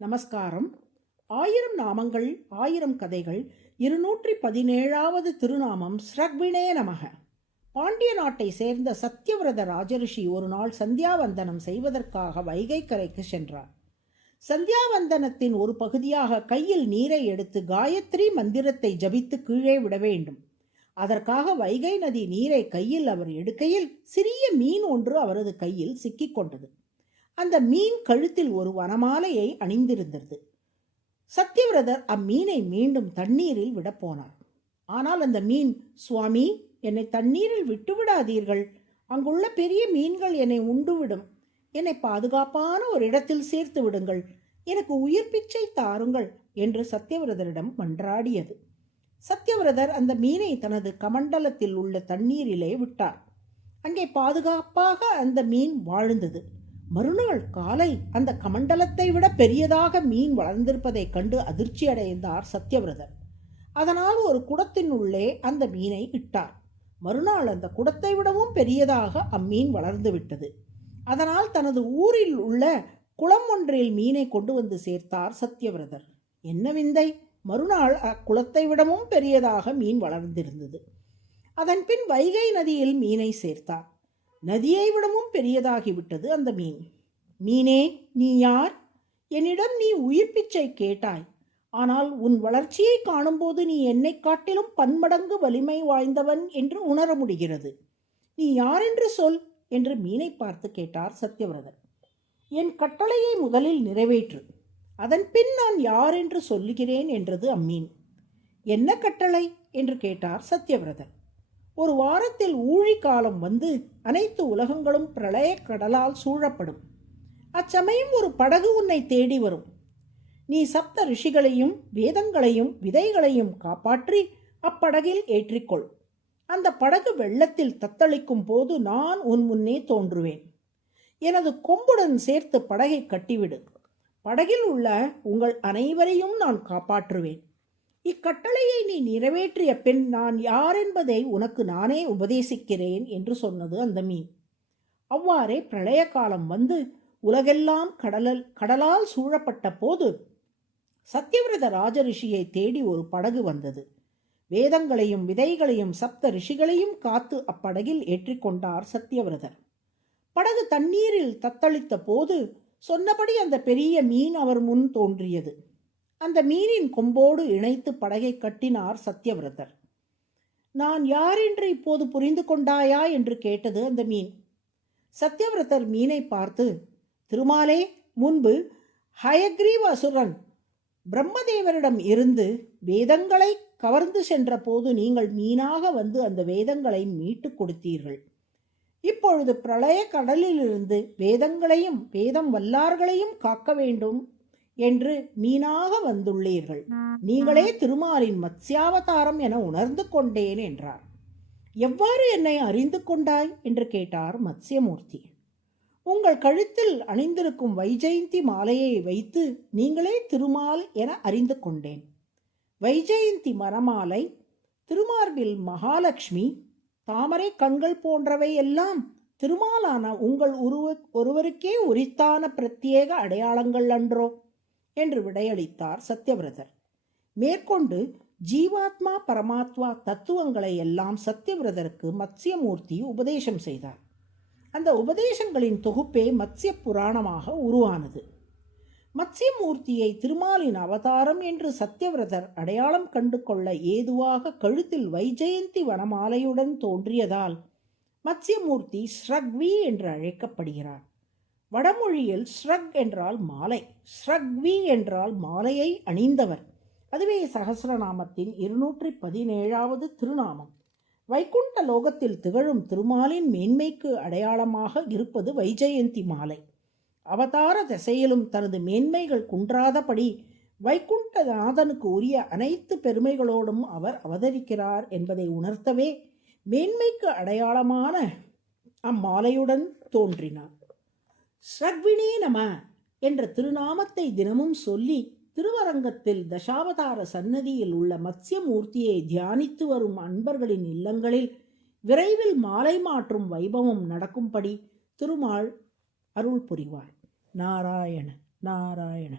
நமஸ்காரம். 1000 நாமங்கள் 1000 கதைகள் 217வது திருநாமம் ஸ்ரக்விணே நமக. பாண்டிய நாட்டை சேர்ந்த சத்தியவிரத ராஜரிஷி ஒரு நாள் சந்தியாவந்தனம் செய்வதற்காக வைகை கரைக்கு சென்றார். சந்தியாவந்தனத்தின் ஒரு பகுதியாக கையில் நீரை எடுத்து காயத்ரி மந்திரத்தை ஜபித்து கீழே விட வேண்டும். அதற்காக வைகை நதி நீரை கையில் அவர் எடுக்கையில் சிறிய மீன் ஒன்று அவரது கையில் சிக்கிக்கொண்டது. அந்த மீன் கழுத்தில் ஒரு வனமாலையை அணிந்திருந்தது. சத்தியவிரதர் அம்மீனை மீண்டும் தண்ணீரில் விடப்போனார். ஆனால் அந்த மீன், சுவாமி, என்னை தண்ணீரில் விட்டுவிடாதீர்கள், அங்குள்ள பெரிய மீன்கள் என்னை உண்டுவிடும், என்னை பாதுகாப்பான ஒரு இடத்தில் சேர்த்து விடுங்கள், எனக்கு உயிர் பிச்சை தாருங்கள் என்று சத்தியவிரதரிடம் மன்றாடியது. சத்தியவிரதர் அந்த மீனை தனது கமண்டலத்தில் உள்ள தண்ணீரிலே விட்டார். அங்கே பாதுகாப்பாக அந்த மீன் வாழ்ந்தது. மறுநாள் காலை அந்த கமண்டலத்தை விட பெரியதாக மீன் வளர்ந்திருப்பதைக் கண்டு அதிர்ச்சி அடைந்தார் சத்தியவிரதர். அதனால் ஒரு குடத்தின் உள்ளே அந்த மீனை இட்டார். மறுநாள் அந்த குடத்தை விடவும் பெரியதாக அம்மீன் வளர்ந்து விட்டது. அதனால் தனது ஊரில் உள்ள குளம் ஒன்றில் மீனை கொண்டு வந்து சேர்த்தார் சத்தியவிரதர். என்ன விந்தை! மறுநாள் அக்குளத்தை விடவும் பெரியதாக மீன் வளர்ந்திருந்தது. அதன் பின் வைகை நதியில் மீனை சேர்த்தார். நதியை விடவும் பெரியதாகிவிட்டது அந்த மீன். மீனே, நீ யார்? என்னிடம் நீ உயிர் பிச்சை கேட்டாய். ஆனால் உன் வளர்ச்சியை காணும்போது நீ என்னை காட்டிலும் பன்மடங்கு வலிமை வாய்ந்தவன் என்று உணர முடிகிறது. நீ யார் என்று சொல் என்று மீனை பார்த்து கேட்டார் சத்தியவிரதர். என் கட்டளையை முதலில் நிறைவேற்று, அதன் பின் நான் யார் என்று சொல்லுகிறேன் என்றது அம்மீன். என்ன கட்டளை என்று கேட்டார் சத்தியவிரதர். ஒரு வாரத்தில் ஊழி காலம் வந்து அனைத்து உலகங்களும் பிரளய கடலால் சூழப்படும். அச்சமயம் ஒரு படகு உன்னை தேடி வரும். நீ சப்த ரிஷிகளையும் வேதங்களையும் விதைகளையும் காப்பாற்றி அப்படகில் ஏற்றிக்கொள். அந்த படகு வெள்ளத்தில் தத்தளிக்கும் போது நான் உன் முன்னே தோன்றுவேன். எனது கொம்புடன் சேர்த்து படகை கட்டிவிடு. படகில் உள்ள உங்கள் அனைவரையும் நான் காப்பாற்றுவேன். இக்கட்டளையை நீ நிறைவேற்றிய பின் நான் யார் என்பதை உனக்கு நானே உபதேசிக்கிறேன் என்று சொன்னது அந்த மீன். அவ்வாறே பிரளய காலம் வந்து உலகெல்லாம் கடலால் சூழப்பட்ட போது சத்தியவிரத ராஜரிஷியை தேடி ஒரு படகு வந்தது. வேதங்களையும் விதைகளையும் சப்த ரிஷிகளையும் காத்து அப்படகில் ஏற்றிக்கொண்டார் சத்தியவிரதர். படகு தண்ணீரில் தத்தளித்த போது சொன்னபடி அந்த பெரிய மீன் அவர் முன் தோன்றியது. அந்த மீனின் கொம்போடு இணைத்து படகை கட்டினார் சத்தியவிரதர். நான் யார் என்று இப்போது புரிந்து கொண்டாயா என்று கேட்டது அந்த மீன். சத்தியவிரதர் மீனை பார்த்து, திருமாலே, முன்பு ஹயக்ரீவ அசுரன் பிரம்மதேவரிடம் இருந்து வேதங்களை கவர்ந்து சென்ற போது நீங்கள் மீனாக வந்து அந்த வேதங்களை மீட்டு கொடுத்தீர்கள். இப்பொழுது பிரளய கடலிலிருந்து வேதங்களையும் வேதம் வல்லார்களையும் காக்க வேண்டும் என்று மீனாக வந்துள்ளீர்கள். நீங்களே திருமாலின் மத்ஸ்யாவதாரம் என உணர்ந்து கொண்டேன் என்றார். எவ்வாறு என்னை அறிந்து கொண்டாய் என்று கேட்டார் மத்ஸ்யமூர்த்தி. உங்கள் கழுத்தில் அணிந்திருக்கும் வைஜெயந்தி மாலையை வைத்து நீங்களே திருமால் என அறிந்து கொண்டேன். வைஜெயந்தி மரமாலை, திருமார்பில் மகாலட்சுமி, தாமரை கண்கள் போன்றவை எல்லாம் திருமாலான உங்கள் ஒருவருக்கே உரித்தான பிரத்யேக அடையாளங்கள் அன்றோ என்று விடையளித்தார் சத்தியவிரதர். மேற்கொண்டு ஜீவாத்மா பரமாத்மா தத்துவங்களை எல்லாம் சத்தியவிரதருக்கு மத்ஸ்யமூர்த்தி உபதேசம் செய்தார். அந்த உபதேசங்களின் தொகுப்பே மத்ஸ்ய புராணமாக உருவானது. மத்ஸ்யமூர்த்தியை திருமாலின் அவதாரம் என்று சத்தியவிரதர் அடையாளம் கண்டு கொள்ள ஏதுவாக கழுத்தில் வைஜெயந்தி வனமாலையுடன் தோன்றியதால் மத்ஸ்யமூர்த்தி ஸ்ரக்வி என்று அழைக்கப்படுகிறார். வடமொழியில் ஸ்ரக் என்றால் மாலை, ஸ்ரக்வி என்றால் மாலையை அணிந்தவர். அதுவே சகசிரநாமத்தின் 217வது திருநாமம். வைகுண்ட லோகத்தில் திகழும் திருமாலின் மேன்மைக்கு அடையாளமாக இருப்பது வைஜெயந்தி மாலை. அவதார திசையிலும் தனது மேன்மைகள் குன்றாதபடி வைகுண்டநாதனுக்கு உரிய அனைத்து பெருமைகளோடும் அவர் அவதரிக்கிறார் என்பதை உணர்த்தவே மேன்மைக்கு அடையாளமான அம்மாலையுடன் தோன்றினார். ஸ்ரக்விணே நம என்ற திருநாமத்தை தினமும் சொல்லி திருவரங்கத்தில் தசாவதார சன்னதியில் உள்ள மத்ஸ்யமூர்த்தியை தியானித்து வரும் அன்பர்களின் இல்லங்களில் விரைவில் மாலை மாற்றும் வைபவம் நடக்கும்படி திருமால் அருள் புரிவார். நாராயண நாராயண.